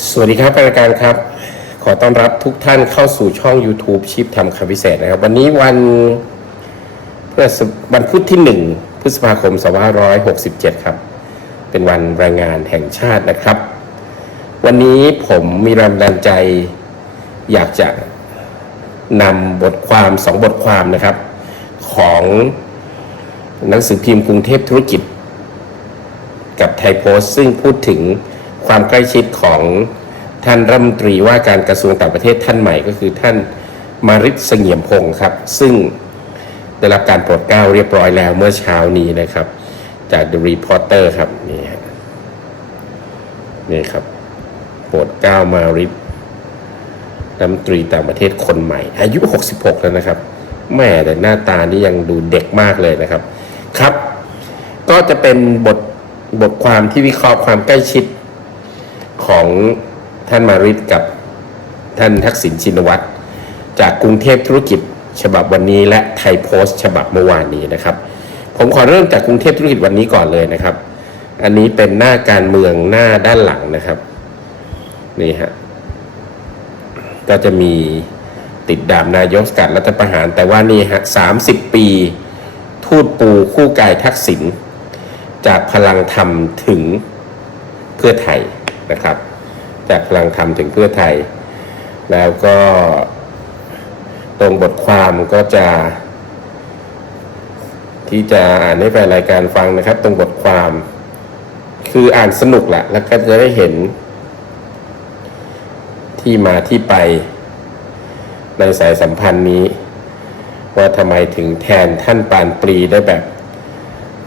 สวัสดีครับรายการครับ ขอต้อนรับทุกท่านเข้าสู่ช่อง YouTube ชิปทำคำพิเศษนะครับ วันนี้วันพฤหัสวันพุธที่ 1 พฤษภาคม 2567 ครับ เป็นวันแรงงานแห่งชาตินะครับ วันนี้ผมมีแรงบันดาลใจ อยากจะนำบทความสองบทความนะครับ ของหนังสือพิมพ์กรุงเทพธุรกิจ กับไทยโพสต์ซึ่งพูดถึง ความใกล้ชิดของท่านรัฐมนตรีว่าการกระทรวงต่างประเทศท่านใหม่ก็คือท่านมาริศเสงี่ยมพงศ์ครับ ซึ่งได้รับการโปรดเกล้าเรียบร้อยแล้วเมื่อเช้านี้นะครับ จาก The Reporter ครับนี่ฮะนี่ครับโปรดเกล้ามาริศรัฐมนตรีต่างประเทศคนใหม่ อายุ 66 แล้วนะครับแม่แต่หน้าตานี่ยังดูเด็กมากเลยนะครับครับ ก็จะเป็นบทบทความที่วิเคราะห์ความใกล้ชิด ของท่านมาริดกับท่านทักษิณชินวัตรจากกรุงเทพธุรกิจฉบับวันนี้และไทยโพสต์ฉบับเมื่อวานนี้นะครับ ผมขอเริ่มจากกรุงเทพธุรกิจวันนี้ก่อนเลยนะครับ อันนี้เป็นหน้าการเมืองหน้าด้านหลังนะครับนี่ฮะก็จะมีติดดาบนายกสกัดรัฐประหาร แต่ว่านี่ฮะสามสิบปี ทูตปูคู่กายทักษิณจากพลังธรรมถึงเพื่อไทย นะครับ จากพลังธรรมถึงเพื่อไทย แล้วก็ตรงบทความก็จะ ที่จะอ่านให้แฟนรายการฟังนะครับ ตรงบทความ คืออ่านสนุกแหละแล้วก็จะได้เห็น ที่มาที่ไป ในสายสัมพันธ์นี้ ว่าทำไมถึงแทนท่านปานปรีได้แบบ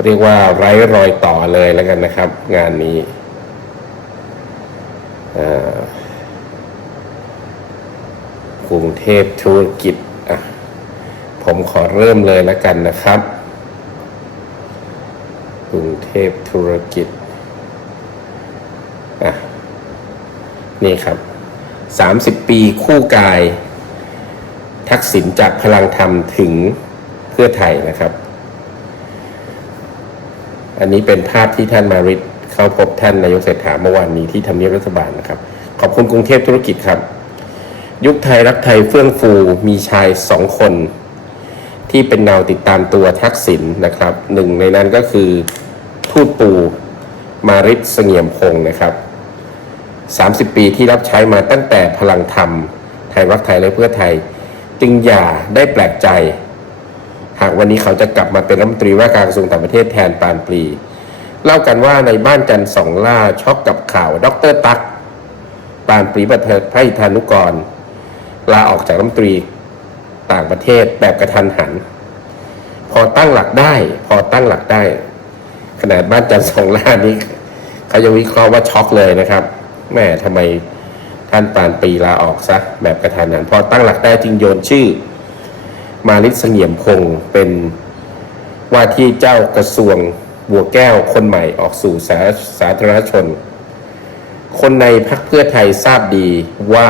เรียกว่าไร้รอยต่อเลยแล้วกันนะครับ งานนี้ กรุงเทพธุรกิจอะผมขอเริ่มเลยแล้วกันนะครับ กรุงเทพธุรกิจอะนี่ครับ 30 ปีคู่กาย ทักษิณจากพลังธรรมถึงเพื่อไทยนะครับ อันนี้เป็นภาพที่ท่านมาริด เข้าพบท่านนายกเศรษฐาเมื่อวานนี้ที่ทำเนียบรัฐบาลนะครับ ขอบคุณกรุงเทพธุรกิจครับ ยุคไทยรักไทยเฟื่องฟูมีชายสองคน ที่เป็นเงาติดตามตัวทักษิณนะครับหนึ่งในนั้นก็คือทูตปูมาริดเสงี่ยมพงศ์นะครับ 30 ปีที่รับใช้มาตั้งแต่พลังธรรม ไทยรักไทยและเพื่อไทย จึงอย่าได้แปลกใจ หากวันนี้เขาจะกลับมาเป็นรัฐมนตรีว่าการกระทรวงต่างประเทศแทนปานปรี เล่ากันว่าในบ้านจันทร์สองล่าช็อกกับข่าวด็อกเตอร์ตั๊กปานปรีบัตรพระอิทานุกร ลาออกจากรัฐมนตรีต่างประเทศแบบกระทันหัน พอตั้งหลักได้ พอตั้งหลักได้ ขนาดบ้านจันทร์สองล่านี้เขายังวิเคราะห์ว่าช็อกเลยนะครับแม่ทำไมท่านปานปีลาออกซะแบบกระทันหัน พอตั้งหลักได้จึงโยนชื่อ มาลิศเสงี่ยมพงเป็นว่าที่เจ้ากระทรวง บัวแก้วคนใหม่ออกสู่สาสาธารณชน คนในพักเพื่อไทยทราบดีว่า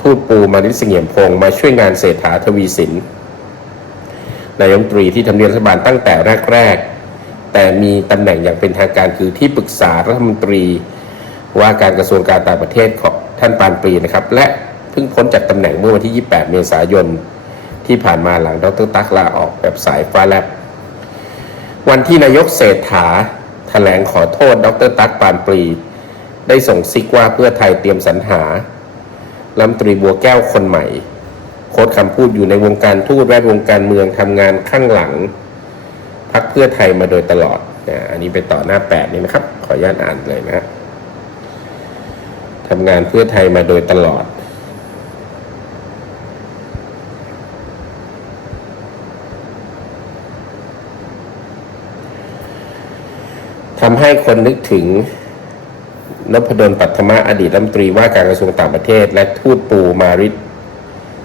ทูตปูมาลิศเงียมพงศ์มาช่วยงานเศรษฐาทวีสินนายมนตรีที่ทำเนียบรัฐบาลตั้งแต่แรกๆ แต่มีตำแหน่งอย่างเป็นทางการคือที่ปรึกษารัฐมนตรีว่าการกระทรวงการต่างประเทศของท่านปานปรีนะครับ และเพิ่งพ้นจากตำแหน่งเมื่อวันที่ 28 เมษายน ที่ผ่านมาหลังดรตักลาออกแบบสายฟ้าแลบ วันที่นายกเศรษฐาแถลงขอโทษ ดรตั๊กปานปรี ได้ส่งซิกว่าเพื่อไทยเตรียมสรรหารัฐมนตรีบัวแก้วคนใหม่ โค้ดคำพูดอยู่ในวงการทูตแวดวงการเมืองทำงานข้างหลังพักเพื่อไทยมาโดยตลอดนะอันนี้เป็นต่อหน้าแปดนี่นะครับ ขออนุญาตอ่านเลยนะทำงานเพื่อไทยมาโดยตลอด ทำให้คนนึกถึงนพดลปัทมะอดีตรัฐมนตรีว่าการกระทรวงต่างประเทศ และทูตปูมาริด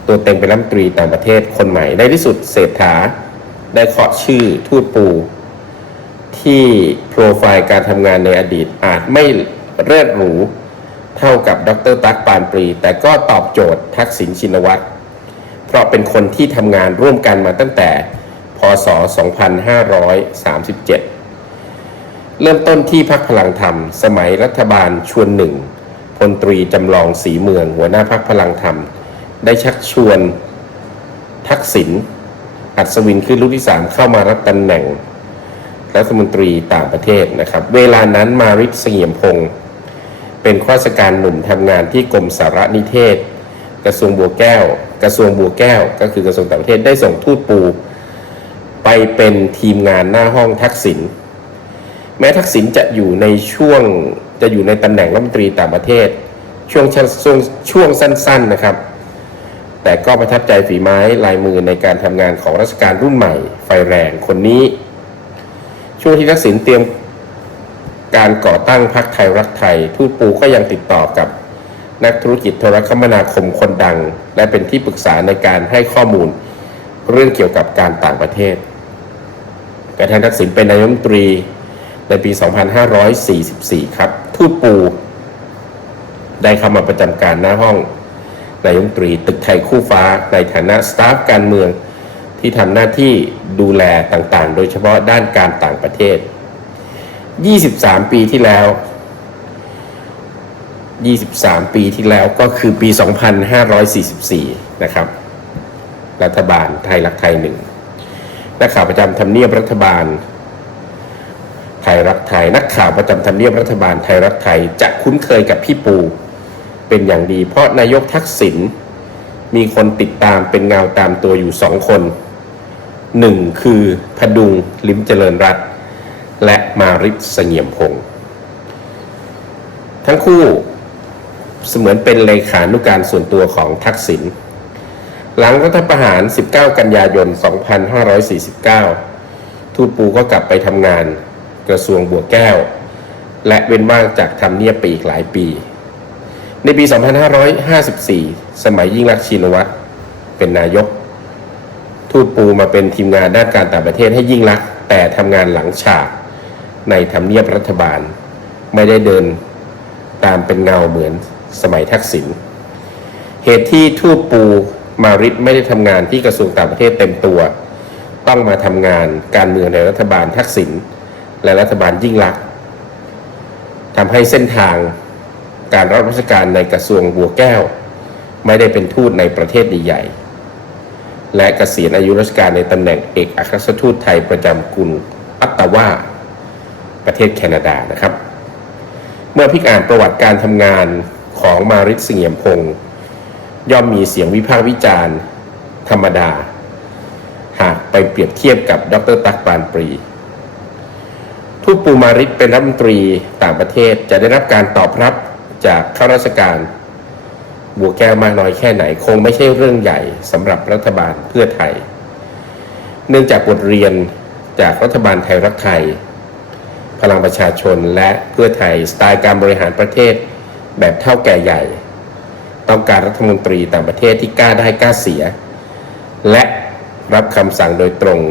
ตัวเต็งเป็นรัฐมนตรีต่างประเทศคนใหม่ในที่สุดเศรษฐาได้เคาะชื่อทูตปู ที่โปรไฟล์การทำงานในอดีตอาจไม่เลิศหรูเท่ากับดรตั๊กปานปรี แต่ก็ตอบโจทย์ทักษิณชินวัตรเพราะเป็นคนที่ทำงานร่วมกันมาตั้งแต่ พศ 2537 เริ่มต้นที่พักพลังธรรม สมัยรัฐบาลชวนหนึ่งพลตรีจำลองสีเมือง หัวหน้าพักพลังธรรม ได้ชักชวนทักษิณอัศวินขึ้นลูกที่สามเข้ามารับตำแหน่งรัฐมนตรีต่างประเทศนะครับ เวลานั้นมาริศเสงี่ยมพงศ์เป็นข้าราชการหนุ่มทำงานที่กรมสารนิเทศ กระทรวงบัวแก้ว กระทรวงบัวแก้ว ก็คือกระทรวงต่างประเทศได้ส่งทูตปู ไปเป็นทีมงานหน้าห้องทักษิณ แม้ทักษิณจะอยู่ในช่วงจะอยู่ในตำแหน่งรัฐมนตรีต่างประเทศ ช่วงชั้นช่วงช่วงสั้น ๆนะครับ แต่ก็ประทับใจฝีไม้ลายมือในการทำงานของราชการรุ่นใหม่ ไฟแรงคนนี้ ช่วงที่ทักษิณเตรียมการก่อตั้งพรรคไทยรักไทย ทูตปูก็ยังติดต่อกับนักธุรกิจโทรคมนาคมคนดัง และเป็นที่ปรึกษาในการให้ข้อมูลเรื่องเกี่ยวกับการต่างประเทศ กระทั่งทักษิณเป็นนายกรัฐมนตรี ในปี 2544 ครับ ทูตปู ได้เข้ามาประจำการหน้าห้องนายมนตรีตึกไทยคู่ฟ้า ในฐานะสตาฟการเมืองที่ทำหน้าที่ดูแลต่างๆ โดยเฉพาะด้านการต่างประเทศ 23 ปีที่แล้ว 23 ปีที่แล้วก็คือปี 2544 นะครับ รัฐบาลไทยรักไทยหนึ่งนักข่าวประจำทำเนียบรัฐบาล ไทยรักไทย นักข่าวประจำทำเนียบรัฐบาลไทยรักไทย จะคุ้นเคยกับพี่ปูเป็นอย่างดี เพราะนายกทักษิณมีคนติดตามเป็นเงาตามตัวอยู่สองคนหนึ่งคือพดุงลิมเจริญรัตและมาริศเสงี่ยมพงศ์ทั้งคู่เสมือนเป็นเลขานุการส่วนตัวของทักษิณหลังรัฐประหาร 19 กันยายน 2549 ทูตปูก็กลับไปทำงาน กระทรวงบัวแก้ว และเว้นว่างจากทำเนียบไปอีกหลายปี ในปี 2554 สมัยยิ่งรักชินวัตรเป็นนายก ทูตปูมาเป็นทีมงานด้านการต่างประเทศให้ยิ่งรัก แต่ทำงานหลังฉากในทำเนียบรัฐบาล ไม่ได้เดินตามเป็นเงาเหมือนสมัยทักษิณเหตุที่ทูตปูมาริดไม่ได้ทำงานที่กระทรวงต่างประเทศเต็มตัว ต้องมาทำงานการเมืองในรัฐบาลทักษิณ และรัฐบาลยิ่งลักษณ์ทำให้เส้นทางการรับราชการในกระทรวงบัวแก้ว ไม่ได้เป็นทูตในประเทศใหญ่ และเกษียณอายุราชการในตำแหน่งเอกอัครราชทูตไทยประจำกรุงอัตตาวาประเทศแคนาดานะครับ เมื่อพิกอ่านประวัติการทำงานของมาริศเสงี่ยมพงศ์ย่อมมีเสียงวิพากษ์วิจารณ์ ธรรมดา หากไปเปรียบเทียบกับดรตักปานปรี ทูตปูมาริศเป็นรัฐมนตรีต่างประเทศจะได้รับการตอบรับจากข้าราชการบัวแก้วมากน้อยแค่ไหน คงไม่ใช่เรื่องใหญ่สำหรับรัฐบาลเพื่อไทย เนื่องจากบทเรียนจากรัฐบาลไทยรักไทย พลังประชาชนและเพื่อไทยสไตล์การบริหารประเทศแบบเท่าแก่ใหญ่ ต้องการรัฐมนตรีต่างประเทศที่กล้าได้กล้าเสีย และรับคำสั่งโดยตรง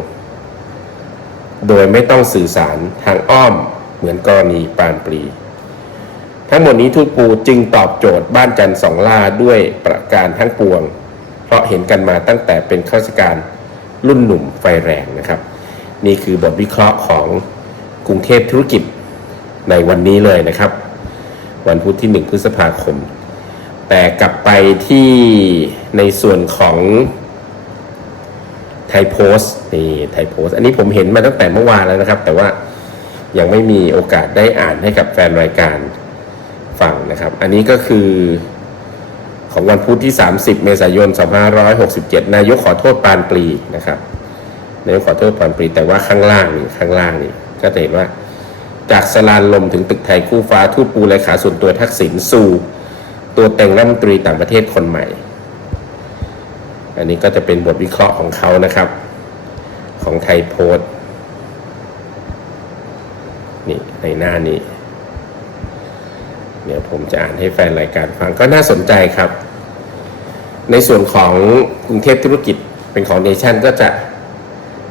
โดยไม่ต้องสื่อสารทางอ้อมเหมือนกรณีปานปรี ทั้งหมดนี้ทูตปูจึงตอบโจทย์บ้านจันทร์สองล่าด้วยประการทั้งปวง เพราะเห็นกันมาตั้งแต่เป็นข้าราชการรุ่นหนุ่มไฟแรงนะครับ นี่คือบทวิเคราะห์ของกรุงเทพธุรกิจในวันนี้เลยนะครับ วันพุธที่ 1 พฤษภาคม แต่กลับไปที่ในส่วนของ ทยโพสนี่ไทยโพสอันนี้ผมเห็นมาตั้งแต่เมื่อวานแล้วนะครับ แต่ว่ายังไม่มีโอกาสได้อ่านให้กับแฟนรายการฟังนะครับ อันนี้ก็คือของวันพุธที่ 30 เมษายน 2567 นายกขอโทษปานปรีนะครับ นายกขอโทษปานปรี แต่ว่าข้างล่างนี่ข้างล่างนี่ก็จะเห็นว่า จากสลานลมถึงตึกไทยคู่ฟ้าทูตปูเลขาส่วนตัวทักษิณสู่ ตัวเต็งรัฐมนตรีต่างประเทศคนใหม่ อันนี้ก็จะเป็นบทวิเคราะห์ของเขานะครับ ของไทยโพสต์นี่ในหน้านี้ เดี๋ยวผมจะอ่านให้แฟนรายการฟังก็น่าสนใจครับ ในส่วนของกรุงเทพธุรกิจเป็นของเนชั่นก็จะ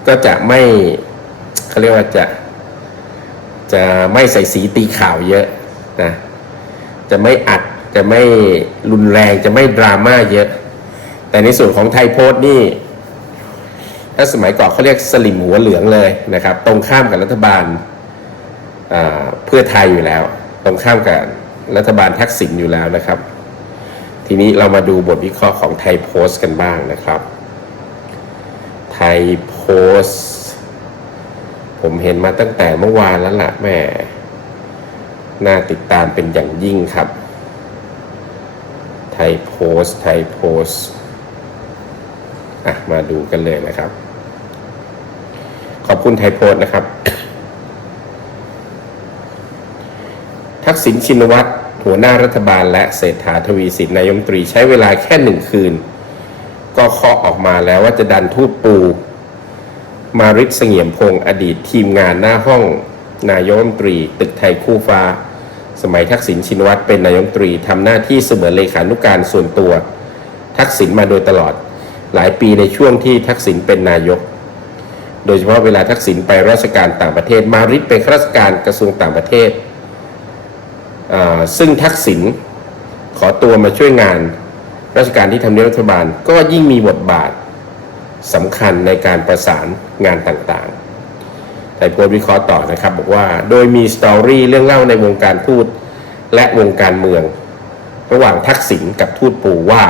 ก็จะไม่เขาเรียกว่าจะจะไม่ใส่สีตีข่าวเยอะนะ จะไม่อัด จะไม่รุนแรง จะไม่ดราม่าเยอะ แต่ในส่วนของไทยโพสต์นี่ถ้าสมัยก่อนเขาเรียกสลิมหัวเหลืองเลยนะครับ ตรงข้ามกับรัฐบาลเพื่อไทยอยู่แล้ว ตรงข้ามกับรัฐบาลทักษิณอยู่แล้วนะครับ ทีนี้เรามาดูบทวิเคราะห์ของไทยโพสต์กันบ้างนะครับ ไทยโพสต์ผมเห็นมาตั้งแต่เมื่อวานแล้วล่ะแม่น่าติดตามเป็นอย่างยิ่งครับ ไทยโพสต์ ไทยโพสต์ อะมาดูกันเลยนะครับ ขอบคุณไทยโพสต์นะครับ ทักษิณชินวัตรหัวหน้ารัฐบาลและเศรษฐาทวีสินนายมตรีใช้เวลาแค่หนึ่งคืน ก็เคาะออกมาแล้วว่าจะดันทูตปู มาริศเสงี่ยมพงศ์อดีตทีมงานหน้าห้องนายมตรี ตึกไทยคู่ฟ้า สมัยทักษิณชินวัตรเป็นนายมตรีทำหน้าที่เสมือนเลขานุการส่วนตัว ทักษิณมาโดยตลอด หลายปีในช่วงที่ทักษิณเป็นนายก โดยเฉพาะเวลาทักษิณไปราชการต่างประเทศ มาริศเป็นข้าราชการกระทรวงต่างประเทศ ซึ่งทักษิณขอตัวมาช่วยงาน ราชการที่ทำเนียบรัฐบาลก็ยิ่งมีบทบาทสำคัญในการประสานงานต่างๆไทยโพสวิเคราะห์ต่อนะครับบอกว่าโดยมีสตอรี่เรื่องเล่าในวงการทูตและวงการเมือง ระหว่างทักษิณกับทูตปูว่า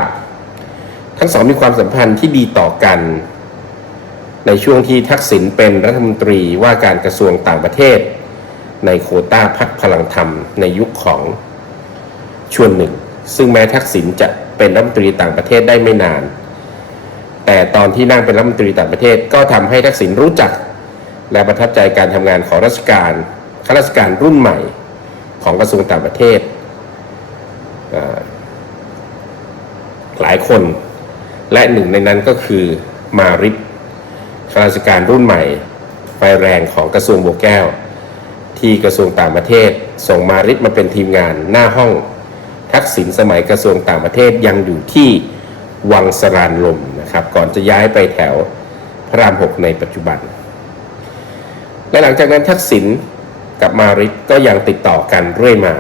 ทั้งสองมีความสัมพันธ์ที่ดีต่อกัน ในช่วงที่ทักษิณเป็นรัฐมนตรีว่าการกระทรวงต่างประเทศ ในโควต้าพักพลังธรรมในยุคของชวนหนึ่ง ซึ่งแม้ทักษิณจะเป็นรัฐมนตรีต่างประเทศได้ไม่นาน แต่ตอนที่นั่งเป็นรัฐมนตรีต่างประเทศก็ทำให้ทักษิณรู้จัก และประทับใจการทำงานของราชการข้าราชการรุ่นใหม่ของกระทรวงต่างประเทศหลายคน และหนึ่งในนั้นก็คือมาริศข้าราชการรุ่นใหม่ไฟแรงของกระทรวงโบแก้ว ที่กระทรวงต่างประเทศ ส่งมาริศมาเป็นทีมงานหน้าห้อง ทักษิณสมัยกระทรวงต่างประเทศยังอยู่ที่วังสรานลมนะครับก่อนจะย้ายไปแถวพระรามหกในปัจจุบัน และหลังจากนั้นทักษิณกับมาริศก็ยังติดต่อกันเรื่อยมา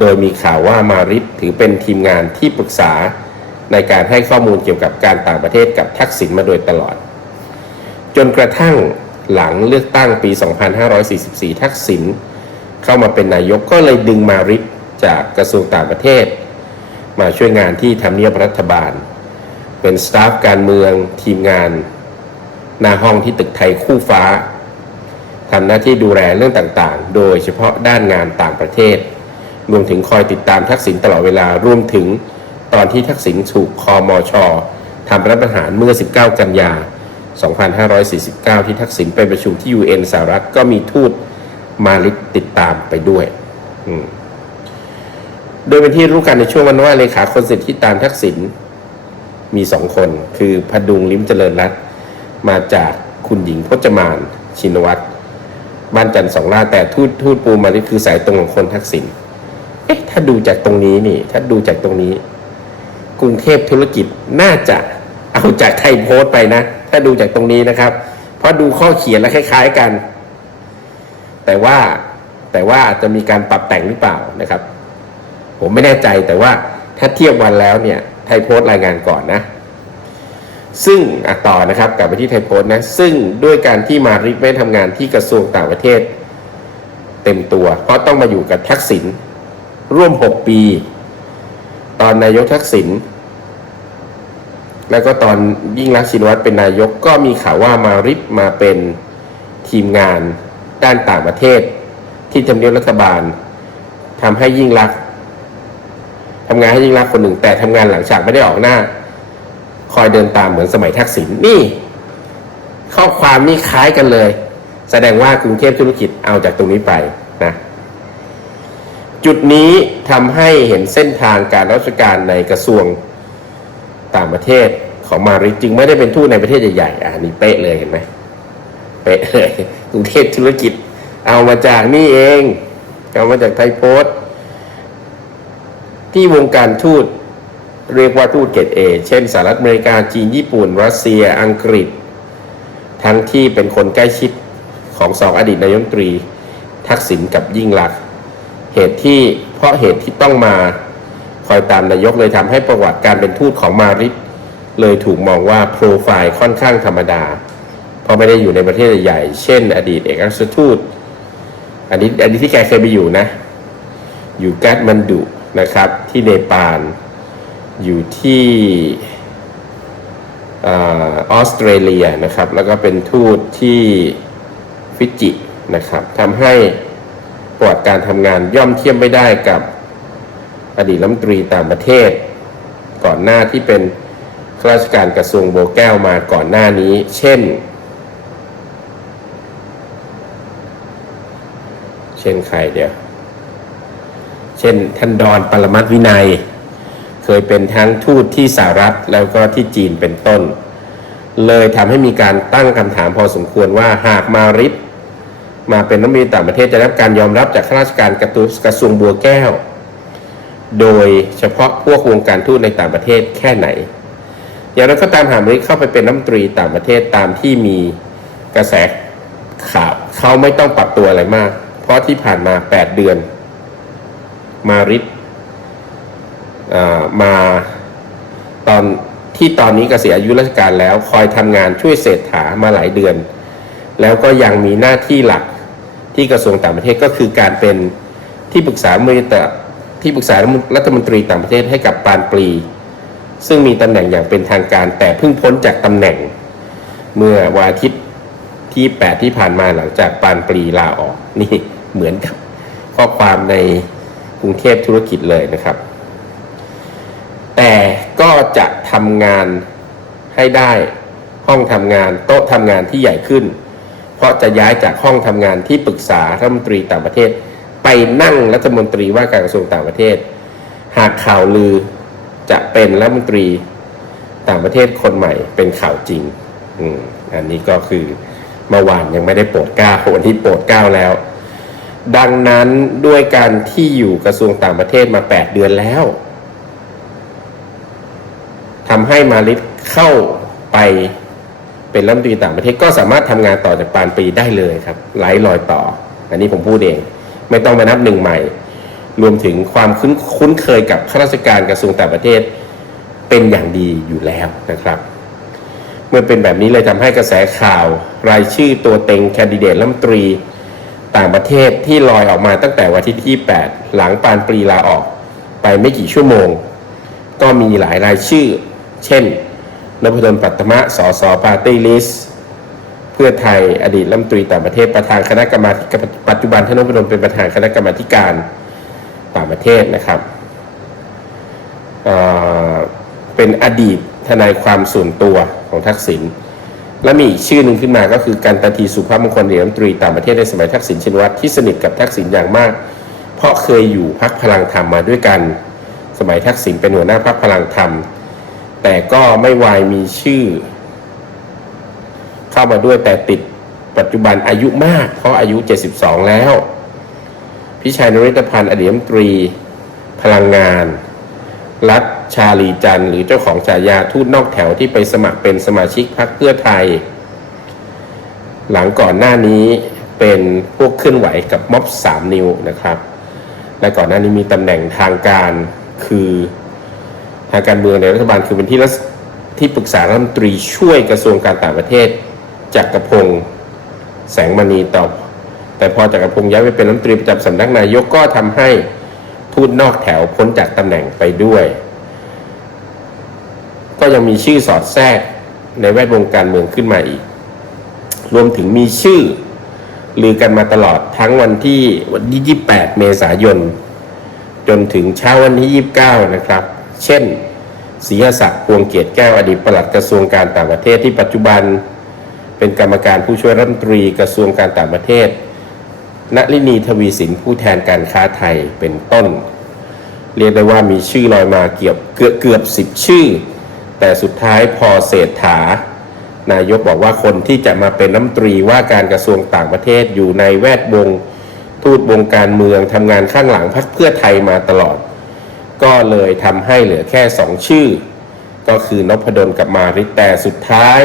โดยมีข่าวว่ามาริศถือเป็นทีมงานที่ปรึกษา ในการให้ข้อมูลเกี่ยวกับการต่างประเทศกับทักษิณมาโดยตลอด จนกระทั่งหลังเลือกตั้งปี 2544 ทักษิณเข้ามาเป็นนายกก็เลยดึงมาริศจากกระทรวงต่างประเทศ มาช่วยงานที่ทำเนียบรัฐบาล เป็นสตาฟการเมืองทีมงานหน้าห้องที่ตึกไทยคู่ฟ้าทำหน้าที่ดูแลเรื่องต่างๆ โดยเฉพาะด้านงานต่างประเทศ รวมถึงคอยติดตามทักษิณตลอดเวลารวมถึง ตอนที่ทักษิณถูกคอมอชอทำรัฐประหารเมื่อ 19 กันยา 2549 ที่ทักษิณไปประชุมที่ UN สหรัฐก็มีทูตมาลิตติดตามไปด้วย โดยเป็นที่รู้กันในช่วงวันว่าเลขาคนสนิทที่ตามทักษิณมีสองคน คือพดุงลิ้มเจริญรัตมาจากคุณหญิงพจมาน ชินวัตรบ้านจันทร์สองล่าแต่ทูตทูตปูมาลิตคือสายตรงของคนทักษิณเอ๊ะถ้าดูจากตรงนี้นี่ ถ้าดูจากตรงนี้ กรุงเทพธุรกิจน่าจะเอาจากไทยโพสต์ไปนะ ถ้าดูจากตรงนี้นะครับ เพราะดูข้อเขียนแล้วคล้าย ๆกัน แต่ว่าแต่ว่าจะมีการปรับแต่งหรือเปล่านะครับ ผมไม่แน่ใจแต่ว่าถ้าเทียบวันแล้วเนี่ยไทยโพสต์รายงานก่อนนะซึ่งต่อนะครับกลับไปที่ไทยโพสต์นะซึ่งด้วยการที่มาริไม่ทำงานที่กระทรวงต่างประเทศ เต็มตัว เพราะต้องมาอยู่กับทักษิณร่วม 6 ปี ตอนนายกทักษิณแล้วก็ตอนยิ่งรักชินวัตรเป็นนายกก็มีข่าวว่ามาริบมาเป็นทีมงานด้านต่างประเทศ ที่ทำเนียบรัฐบาลทำให้ยิ่งรักษณ์ทำงานให้ยิ่งรักคนหนึ่งแต่ทำงานหลังฉากไม่ได้ออกหน้า คอยเดินตามเหมือนสมัยทักษิณนี่ ข้อความนี่คล้ายกันเลย แสดงว่ากรุงเทพธุรกิจเอาจากตรงนี้ไปนะ จุดนี้ทำให้เห็นเส้นทางการราชการในกระทรวงต่างประเทศของมาริจึงไม่ได้เป็นทูตในประเทศใหญ่ๆอะนี่เป๊ะเลยเห็นไหมเป๊ะเลยกรุงเทพธุรกิจเอามาจากนี่เองเอามาจากไทยโพสต์ ที่วงการทูตเรียกว่าทูตเกรดเอเช่นสหรัฐอเมริกาจีนญี่ปุ่น รัสเซียอังกฤษ ทั้งที่เป็นคนใกล้ชิดของสองอดีตนายมนตรี ทักษิณกับยิ่งลักษณ เหตุที่เพราะเหตุที่ต้องมาคอยตามนายกเลยทำให้ประวัติการเป็นทูตของมาริสเลยถูกมองว่าโปรไฟล์ค่อนข้างธรรมดา เพราะไม่ได้อยู่ในประเทศใหญ่เช่น อดีตเอกอัครทูตอันนี้อันนี้ที่แกเคยไปอยู่นะ อยู่กัตมันดุนะครับที่เนปาลอยู่ที่อออสเตรเลียนะครับ แล้วก็เป็นทูตที่ฟิจินะครับทำให้ ประวัติการทำงานย่อมเทียมไม่ได้กับอดีตรัฐมนตรีต่างประเทศ ก่อนหน้าที่เป็นข้าราชการกระทรวงโบแก้วมาก่อนหน้านี้ เช่น เช่นใครเดียว เช่นท่านดอนปรมัตวินัย เคยเป็นทั้งทูตที่สหรัฐแล้วก็ที่จีนเป็นต้น เลยทำให้มีการตั้งคำถามพอสมควรว่าหากมาริด มาเป็นรัฐมนตรีต่างประเทศจะได้รับการยอมรับจากข้าราชการกระทรวงบัวแก้ว โดยเฉพาะพวกวงการทูตในต่างประเทศแค่ไหน อย่างไรก็ตามหามริเข้าไปเป็นรัฐมนตรีต่างประเทศตามที่มีกระแสข่าวเขาไม่ต้องปรับตัวอะไรมาก เพราะที่ผ่านมา 8 เดือน มาริามาตอนที่ตอนนี้เกษียณอายุราชการแล้วคอยทำงานช่วยเศรษฐามาหลายเดือน แล้วก็ยังมีหน้าที่หลัก ที่กระทรวงต่างประเทศก็คือการเป็นที่ปรึกษาเมือตที่ปรึกษารัฐมนตรีต่างประเทศให้กับปานปรีซึ่งมีตำแหน่งอย่างเป็นทางการแต่เพิ่งพ้นจากตำแหน่ง เมื่อวันอาทิตย์ที่ 8 ที่ผ่านมาหลังจากปานปรีลาออกนี่เหมือนกับข้อความในกรุงเทพธุรกิจเลยนะครับ แต่ก็จะทำงานให้ได้ห้องทำงานโต๊ะทำงานที่ใหญ่ขึ้น เพราะจะย้ายจากห้องทำงานที่ปรึกษารัฐมนตรีต่างประเทศ ไปนั่งรัฐมนตรีว่าการกระทรวงต่างประเทศ หากข่าวลือจะเป็นรัฐมนตรีต่างประเทศคนใหม่เป็นข่าวจริงอืมอันนี้ก็คือเมื่อวานยังไม่ได้โปรดเก้าวันที่โปรดเก้าแล้ว ดังนั้นด้วยการที่อยู่กระทรวงต่างประเทศมา8เดือนแล้วทำให้มาลิดเข้าไป เป็นรัฐมนตรีต่างประเทศก็สามารถทำงานต่อจากปานปีได้เลยครับไหลลอยต่อ อันนี้ผมพูดเอง ไม่ต้องมานับหนึ่งใหม่ รวมถึงความคุ้นคุ้นเคยกับข้าราชการกระทรวงต่างประเทศเป็นอย่างดีอยู่แล้วนะครับ เมื่อเป็นแบบนี้เลยทำให้กระแสข่าว รายชื่อตัวเต็งแคนดิเดตรัฐมนตรีต่างประเทศที่ลอยออกมาตั้งแต่วันที่ที่8หลังปานปรีลาออก ไปไม่กี่ชั่วโมง ก็มีหลายรายชื่อ เช่น นพดลปัตมะสสปาร์ตี้ลิสเพื่อไทยอดีตรัฐมนตรีต่างประเทศประธานคณะกรรมาธิการปัจจุบันท่านนพดลเป็นประธานคณะกรรมาการต่างประเทศนะครับเเป็นอดีตทนายความส่วนตัวของทักษิณและมีอีกชื่อหนึ่งขึ้นมาก็คือการตาทีสุภาพมงคลเหรียญรัฐมนตรีต่างประเทศในสมัยทักษิณชินวัตรที่สนิทกับทักษิณอย่างมาก เพราะเคยอยู่พักพลังธรรมมาด้วยกัน สมัยทักษิณเป็นหัวหน้าพักพลังธรรม แต่ก็ไม่วายมีชื่อ เข้ามาด้วยแต่ติดปัจจุบันอายุมาก เพราะอายุ 72 แล้ว พิชัยนริตพันธ์อดีตมตรี พลังงาน รัฐชาลีจันทร์หรือเจ้าของฉายาทูตนอกแถวที่ไปสมัครเป็นสมาชิกพรรคเพื่อไทย หลังก่อนหน้านี้เป็นพวกเคลื่อนไหวกับม็อบสามนิ้วนะครับ และก่อนหน้านี้มีตำแหน่งทางการคือ ทางการเมืองในรัฐบาลคือเป็นที่รัฐที่ปรึกษารัฐมนตรีช่วยกระทรวงการต่างประเทศจักรพงศ์แสงมณีตอบแต่พอจักรพงศ์ย้ายไปเป็นรัฐมนตรีประจำสำนักนายกก็ทำให้ทูตนอกแถวพ้นจากตำแหน่งไปด้วย ก็ยังมีชื่อสอดแทรกในแวดวงการเมืองขึ้นมาอีก รวมถึงมีชื่อลือกันมาตลอดทั้งวันที่วันที่ 28 เมษายน จนถึงเช้าวันที่ 29 นะครับ เช่นศรีศักดิ์พวงเกียรติแก้วอดีตปลัดกระทรวงการต่างประเทศที่ปัจจุบัน เป็นกรรมการผู้ช่วยรัฐมนตรีกระทรวงการต่างประเทศณลินีทวีสินผู้แทนการค้าไทยเป็นต้น เรียกได้ว่ามีชื่อลอยมาเกือบเกือบเกือบสิบชื่อ แต่สุดท้ายพอเศรษฐานายกบอกว่าคนที่จะมาเป็นน้ำตรีว่าการกระทรวงต่างประเทศอยู่ในแวดวงทูตวงการเมืองทำงานข้างหลังพรรคเพื่อไทยมาตลอด ก็เลยทำให้เหลือแค่สองชื่อ ก็คือนพดลกับมาริแต่สุดท้าย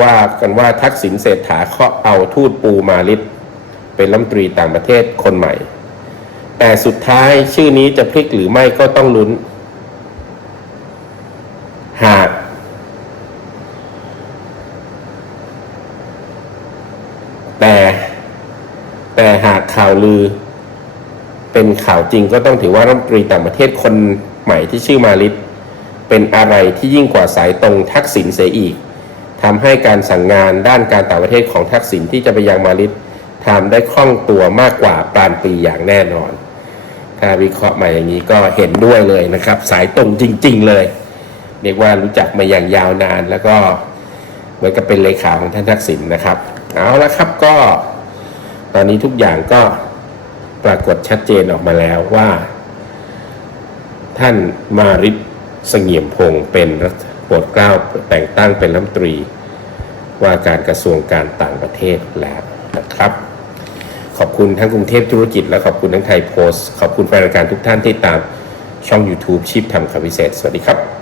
ว่ากันว่าทักษิณเศรษฐาเขาเอาทูตปูมาลิตเป็นรัฐมนตรีต่างประเทศคนใหม่ แต่สุดท้ายชื่อนี้จะพลิกหรือไม่ก็ต้องลุ้น หากแต่แต่หากข่าวลือ เป็นข่าวจริงก็ต้องถือว่ารัฐมนตรีต่างประเทศคนใหม่ที่ชื่อมาลิตเป็นอะไรที่ยิ่งกว่าสายตรงทักษิณเสียอีกทำให้การสั่งงานด้านการต่างประเทศของทักษิณที่จะไปยังมาลิตทำได้คล่องตัวมากกว่าปานปีอย่างแน่นอน ถ้าวิเคราะห์มาอย่างนี้ก็เห็นด้วยเลยนะครับ สายตรงจริง ๆ เลยเรียกว่ารู้จักมาอย่างยาวนานแล้วก็เหมือนกับเป็นเลขาของท่านทักษิณนะครับ เอาละครับก็ตอนนี้ทุกอย่างก็ ปรากฏชัดเจนออกมาแล้วว่า ท่านมาริศเสงี่ยมพงศ์เป็นรัฐโปรดเกล้าแต่งตั้งเป็นรัฐมนตรี ว่าการกระทรวงการต่างประเทศแล้วนะครับ ขอบคุณทั้งกรุงเทพธุรกิจ และขอบคุณทั้งไทยโพสต์ ขอบคุณแฟนรายการทุกท่านที่ตามช่อง YouTube ชีพทำคำพิเศษ สวัสดีครับ